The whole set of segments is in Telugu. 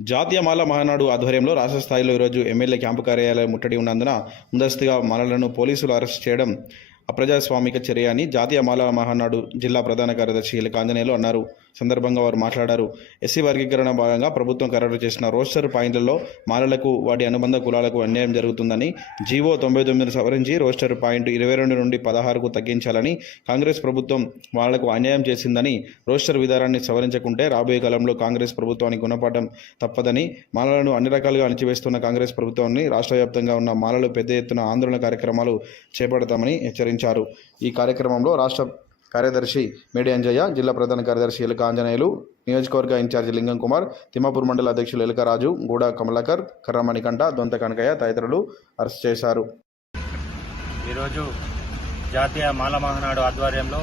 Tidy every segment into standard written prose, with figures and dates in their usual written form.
జాతీయ మాల మహానాడు ఆధ్వర్యంలో రాష్ట్ర స్థాయిలో ఈరోజు ఎమ్మెల్యే క్యాంపు కార్యాలయం ముట్టడి ఉన్నందున ముందస్తుగా మాలలను పోలీసులు అరెస్ట్ చేయడం అప్రజాస్వామిక చర్య అని జాతీయ మాల మహానాడు జిల్లా ప్రధాన కార్యదర్శి ఎల్ ఆంజనేయులు అన్నారు. సందర్భంగా వారు మాట్లాడారు. ఎస్సీ వర్గీకరణ భాగంగా ప్రభుత్వం ఖరారు చేసిన రోస్టర్ పాయింట్లలో మాలలకు వాటి అనుబంధ కులాలకు అన్యాయం జరుగుతుందని జీవో 99 సవరించి రోస్టర్ పాయింట్ 22 నుండి 16కు తగ్గించాలని కాంగ్రెస్ ప్రభుత్వం మాలలకు అన్యాయం చేసిందని, రోస్టర్ విధానాన్ని సవరించకుంటే రాబోయే కాలంలో కాంగ్రెస్ ప్రభుత్వానికి గుణపాఠం తప్పదని, మాలలను అన్ని రకాలుగా అణచివేస్తున్న కాంగ్రెస్ ప్రభుత్వాన్ని రాష్ట్ర వ్యాప్తంగా ఉన్న మాలలు పెద్ద ఎత్తున ఆందోళన కార్యక్రమాలు చేపడతామని హెచ్చరించారు. ఈ కార్యక్రమంలో రాష్ట్ర కార్యదర్శి మేడి అంజయ్య, జిల్లా ప్రధాన కార్యదర్శి ఎల్ ఆంజనేయులు, నియోజకవర్గ ఇన్ఛార్జి లింగం కుమార్, తిమ్మాపూర్ మండల అధ్యక్షులు ఎల్క రాజు, గూడ కమలాకర్, కర్రమణికంఠ, దొంత కనకయ్య తదితరులు అరెస్ట్ చేశారు. ఈరోజు జాతీయ మాల మహానాడు ఆధ్వర్యంలో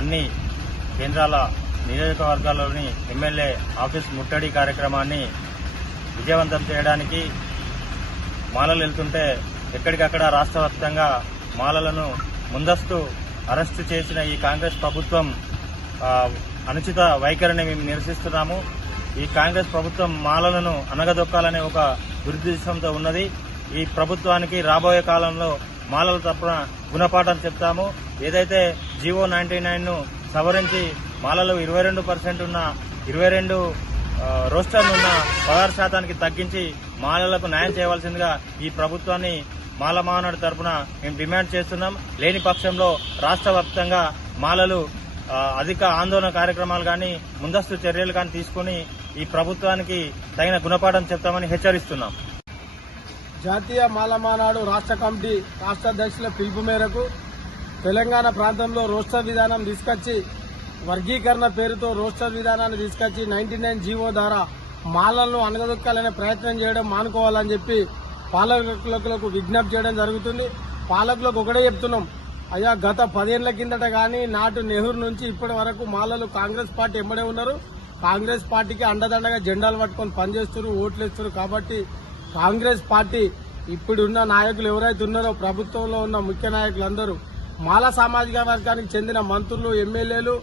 అన్ని కేంద్రాల నియోజకవర్గాల్లోని ఎమ్మెల్యే ఆఫీస్ ముట్టడి కార్యక్రమాన్ని విజయవంతం చేయడానికి మాలలు వెళ్తుంటే ఎక్కడికక్కడ రాష్ట్ర వ్యాప్తంగా మాలలను ముందస్తు అరెస్టు చేసిన ఈ కాంగ్రెస్ ప్రభుత్వం అనుచిత వైఖరిని మేము నిరసిస్తున్నాము. ఈ కాంగ్రెస్ ప్రభుత్వం మాలలను అనగదొక్కాలనే ఒక దురుద్దేశంతో ఉన్నది. ఈ ప్రభుత్వానికి రాబోయే కాలంలో మాలల తరపున గుణపాఠం చెప్తాము. ఏదైతే జీవో 99ను సవరించి మాలలు 22% ఉన్న 22 రోస్టర్లు ఉన్న 16% తగ్గించి మాలలకు న్యాయం చేయవలసిందిగా ఈ ప్రభుత్వాన్ని మాల మహానాడు తరపున మేము డిమాండ్ చేస్తున్నాం. లేని పక్షంలో రాష్ట్ర వ్యాప్తంగా మాలలు అధిక ఆందోళన కార్యక్రమాలు కానీ ముందస్తు చర్యలు కానీ తీసుకుని ఈ ప్రభుత్వానికి తగిన గుణపాఠం చెప్తామని హెచ్చరిస్తున్నాం. జాతీయ మాల మహానాడు రాష్ట్ర కమిటీ రాష్ట్ర అధ్యక్షుల పిలుపు మేరకు తెలంగాణ ప్రాంతంలో రోస్టర్ విధానం తీసుకొచ్చి, వర్గీకరణ పేరుతో రోస్టర్ విధానాన్ని తీసుకొచ్చి 99 జీవో ద్వారా మాలలను అనగదొక్కాలనే ప్రయత్నం చేయడం మానుకోవాలని చెప్పి పాలకులకు విజ్ఞప్తి చేయడం జరుగుతుంది. పాలకులకు ఒకటే చెప్తున్నాం, అయ్యా గత 10 ఏళ్ల కిందట కానీ నాటు నెహ్రూ నుంచి ఇప్పటి వరకు మాలలు కాంగ్రెస్ పార్టీ ఎంబడే ఉన్నారు. కాంగ్రెస్ పార్టీకి అండదండగా జెండాలు పట్టుకొని పనిచేస్తున్నారు, ఓట్లేస్తున్నారు. కాబట్టి కాంగ్రెస్ పార్టీ ఇప్పుడున్న నాయకులు ఎవరైతే ఉన్నారో, ప్రభుత్వంలో ఉన్న ముఖ్య నాయకులందరూ మాల సామాజిక వర్గానికి చెందిన మంత్రులు, ఎమ్మెల్యేలు,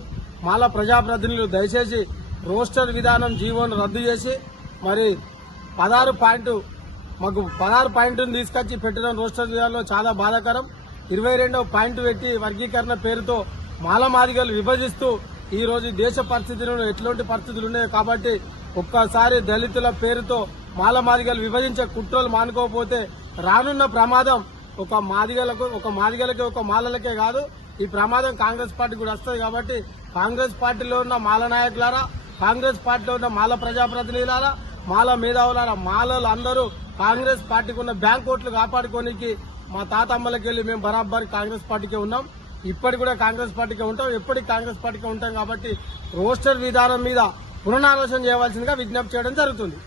మాల ప్రజాప్రతినిధులు దయచేసి రోస్టర్ విధానం జీవోను రద్దు చేసి మరి 16 పాయింట్ను తీసుకొచ్చి పెట్టడం రోస్టర్ విధానంలో చాలా బాధాకరం. 22వ పాయింట్ పెట్టి వర్గీకరణ పేరుతో మాల మాదిగలు విభజిస్తూ ఈ రోజు దేశ పరిస్థితులను ఎట్లాంటి పరిస్థితులు ఉన్నాయి. కాబట్టి ఒక్కసారి దళితుల పేరుతో మాల మాదిగలు విభజించే కుట్రలు మానుకోకపోతే రానున్న ప్రమాదం ఒక మాదిగలకే ఒక మాలలకే కాదు, ఈ ప్రమాదం కాంగ్రెస్ పార్టీ కూడా వస్తుంది. కాబట్టి కాంగ్రెస్ పార్టీలో ఉన్న మాల నాయకులారా, కాంగ్రెస్ పార్టీలో ఉన్న మాల ప్రజాప్రతినిధులారా, మాల మేధావులారా, మాలలు అందరూ కాంగ్రెస్ పార్టీకి ఉన్న బ్యాంక్ ఓట్లు కాపాడుకోనికి మా తాతమ్మలకి వెళ్ళి మేము బరాబర్ కాంగ్రెస్ పార్టీకే ఉన్నాం. ఇప్పటికి కూడా కాంగ్రెస్ పార్టీకే ఉంటాం, ఎప్పటికి కాంగ్రెస్ పార్టీకే ఉంటాం. కాబట్టి రోస్టర్ విధానం మీద పునరాలోచన చేయవలసిందిగా విజ్ఞప్తి చేయడం జరుగుతుంది.